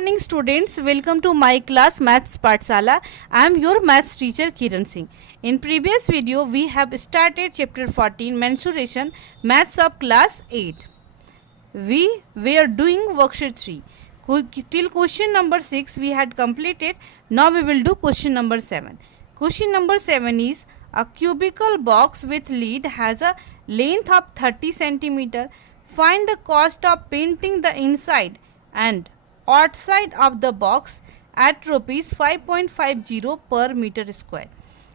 Morning students, welcome to my class Maths Pathsala. I am your maths teacher Kiran Singh. In previous video we have started chapter 14 mensuration maths of class 8. We were doing worksheet 3. Till question number 6 we had completed. Now we will do question number 7. Question number 7 is a cubical box with lid has a length of 30 centimeter. Find the cost of painting the inside and outside of the box at rupees 5.50 per meter square.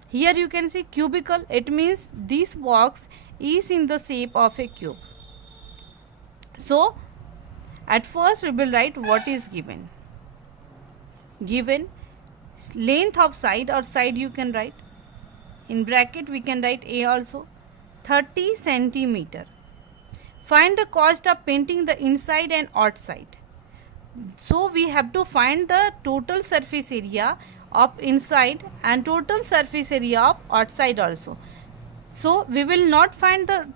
Here you can see cubical, it means this box is in the shape of a cube. So at first we will write what is given. Given length of side or side you can write. In bracket we can write A also. 30 centimeter. Find the cost of painting the inside and outside. So we have to find the total surface area of inside and total surface area of outside also. So we will not find the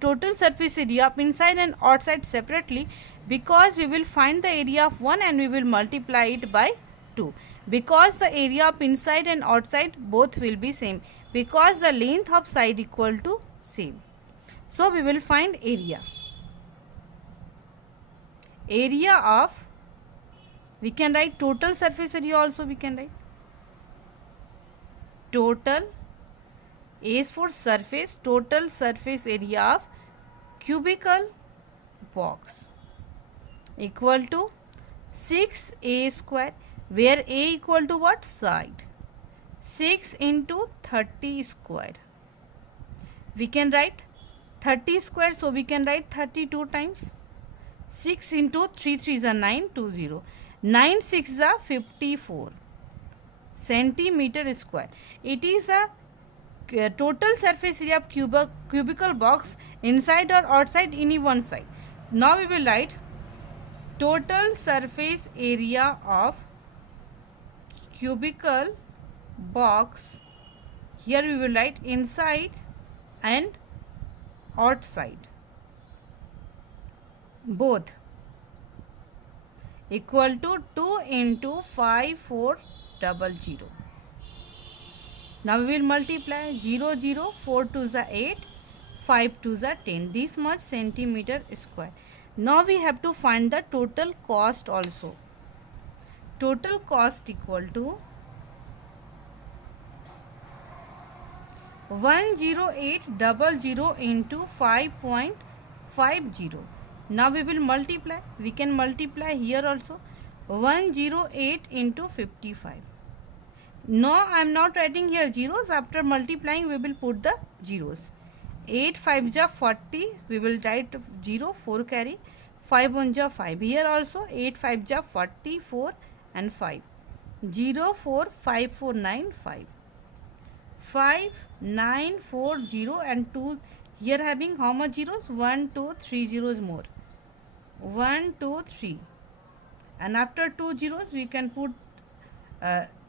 total surface area of inside and outside separately, because we will find the area of one and we will multiply it by 2, because the area of inside and outside both will be same, because the length of side equal to same. So we will find area of, we can write total surface area also, we can write total, A is for surface, total surface area of cubical box equal to 6A square, where A equal to what? Side. 6 into 30 square. We can write 30 square, so we can write 32 times. 6 into 3 3 is a 9, 20. 9 6 is a 54 centimeter square. It is a total surface area of cubical box inside or outside any one side. Now we will write total surface area of cubical box. Here we will write inside and outside both equal to 2 into 5400. Now we will multiply 0 0, 4 2 is 8, 5 2 is 10, this much centimeter square. Now we have to find the total cost also. Total cost equal to 10800 into 5.50. Now we will multiply. We can multiply here also. 108 into 55. No, I am not writing here zeros. After multiplying, we will put the zeros. 8 5 ja 40. We will write 0, 4 carry. 5 1 ja 5. Here also 8 5 ja 44 and 5. 0 4 5 4 9 5. 5 9 4 0 and 2. Here having how much zeros? 1 2 3 zeros more. 1 2 3. And after 2 zeros we can put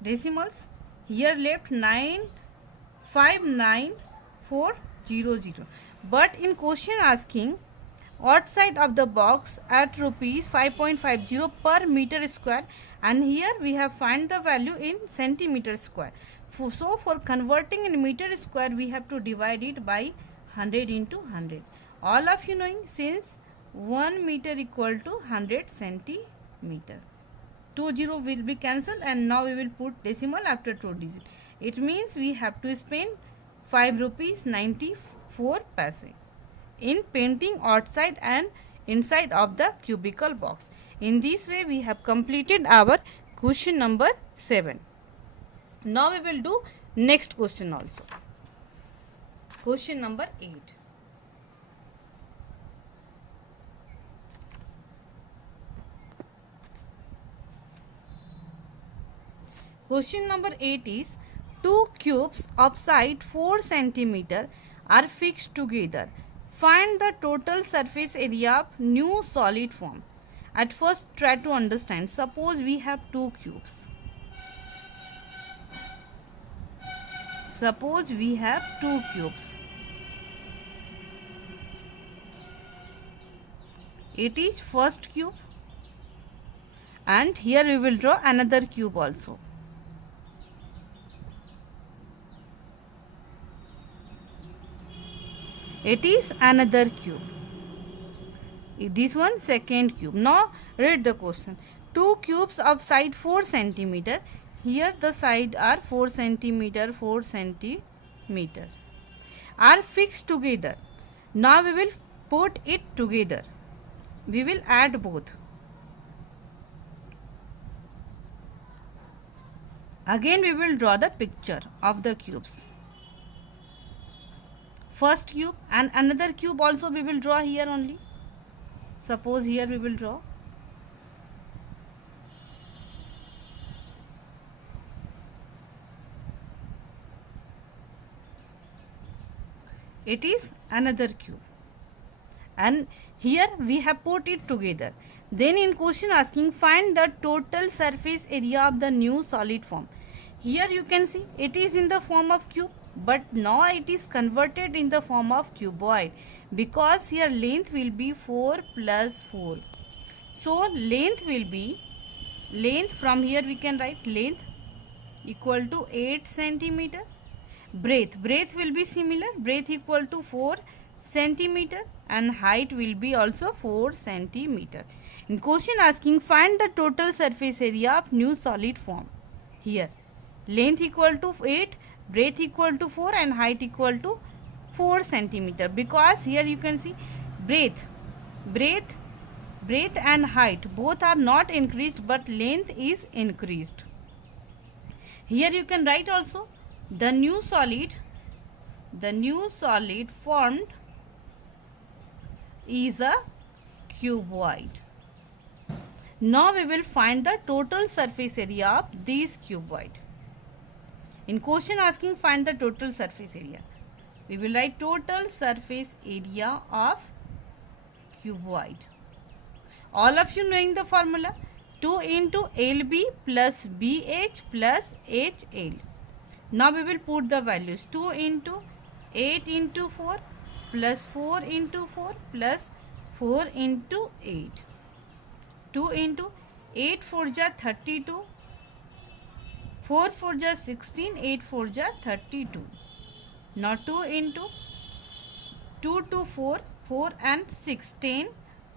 decimals. Here left 9 5 9 4 0 0. But in question asking outside of the box at rupees 5.50 per meter square, and here we have find the value in centimeter square. So for converting in meter square we have to divide it by 100 into 100. All of you knowing, since 1 meter equal to 100 centimeter. 2 0 will be cancelled and now we will put decimal after 2 digit. It means we have to spend 5 rupees 94 paise in painting outside and inside of the cubical box. In this way we have completed our question number 7. Now we will do next question also. Question number 8. Question number 8 is, two cubes of side 4 centimeter are fixed together. Find the total surface area of new solid form. At first try to understand. Suppose we have two cubes. Suppose we have two cubes. It is first cube and here we will draw another cube also. It is another cube. This one second cube. Now read the question. Two cubes of side 4 centimeter. Here the side are 4 centimeter, 4 centimeter are fixed together. Now we will put it together. We will add both. Again we will draw the picture of the cubes. First cube and another cube also we will draw here only. Suppose here we will draw. It is another cube. And here we have put it together. Then in question asking find the total surface area of the new solid form. Here you can see it is in the form of cube, but now it is converted in the form of cuboid, because here length will be 4 plus 4. So length will be, from here we can write length equal to 8 centimeter. Breadth will be similar, breadth equal to 4 centimeter, and height will be also 4 centimeter. In question asking find the total surface area of new solid form. Here length equal to 8, breadth equal to 4 and height equal to 4 centimeter, because here you can see breadth and height both are not increased, but length is increased. Here you can write also the new solid formed is a cuboid. Now we will find the total surface area of this cuboid. In question asking find the total surface area, we will write total surface area of cuboid. All of you knowing the formula, 2 into LB plus BH plus HL. Now we will put the values. 2 into 8 into 4 plus 4 into 4 plus 4 into 8. 2 into 8 4 ja 32, 4 4 ja 16, 8 4 ja 32. Now 2 into 2 to 4, 4 and 6, 10,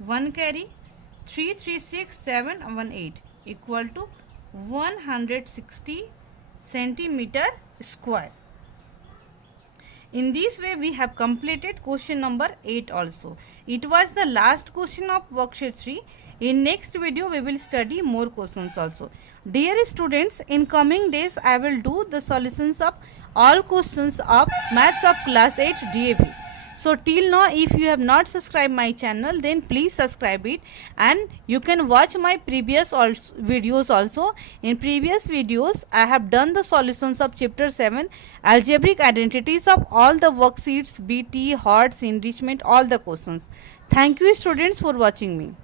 1 carry, 3 3 6 7 1 8 equal to 160 centimeter square. In this way we have completed question number 8 also. It was the last question of worksheet 3. In next video we will study more questions also. Dear students, in coming days I will do the solutions of all questions of maths of class 8 DAV. So till now if you have not subscribed my channel, then please subscribe it, and you can watch my previous videos also. In previous videos I have done the solutions of chapter 7 algebraic identities of all the worksheets, BT, HOTS, enrichment, all the questions. Thank you students for watching me.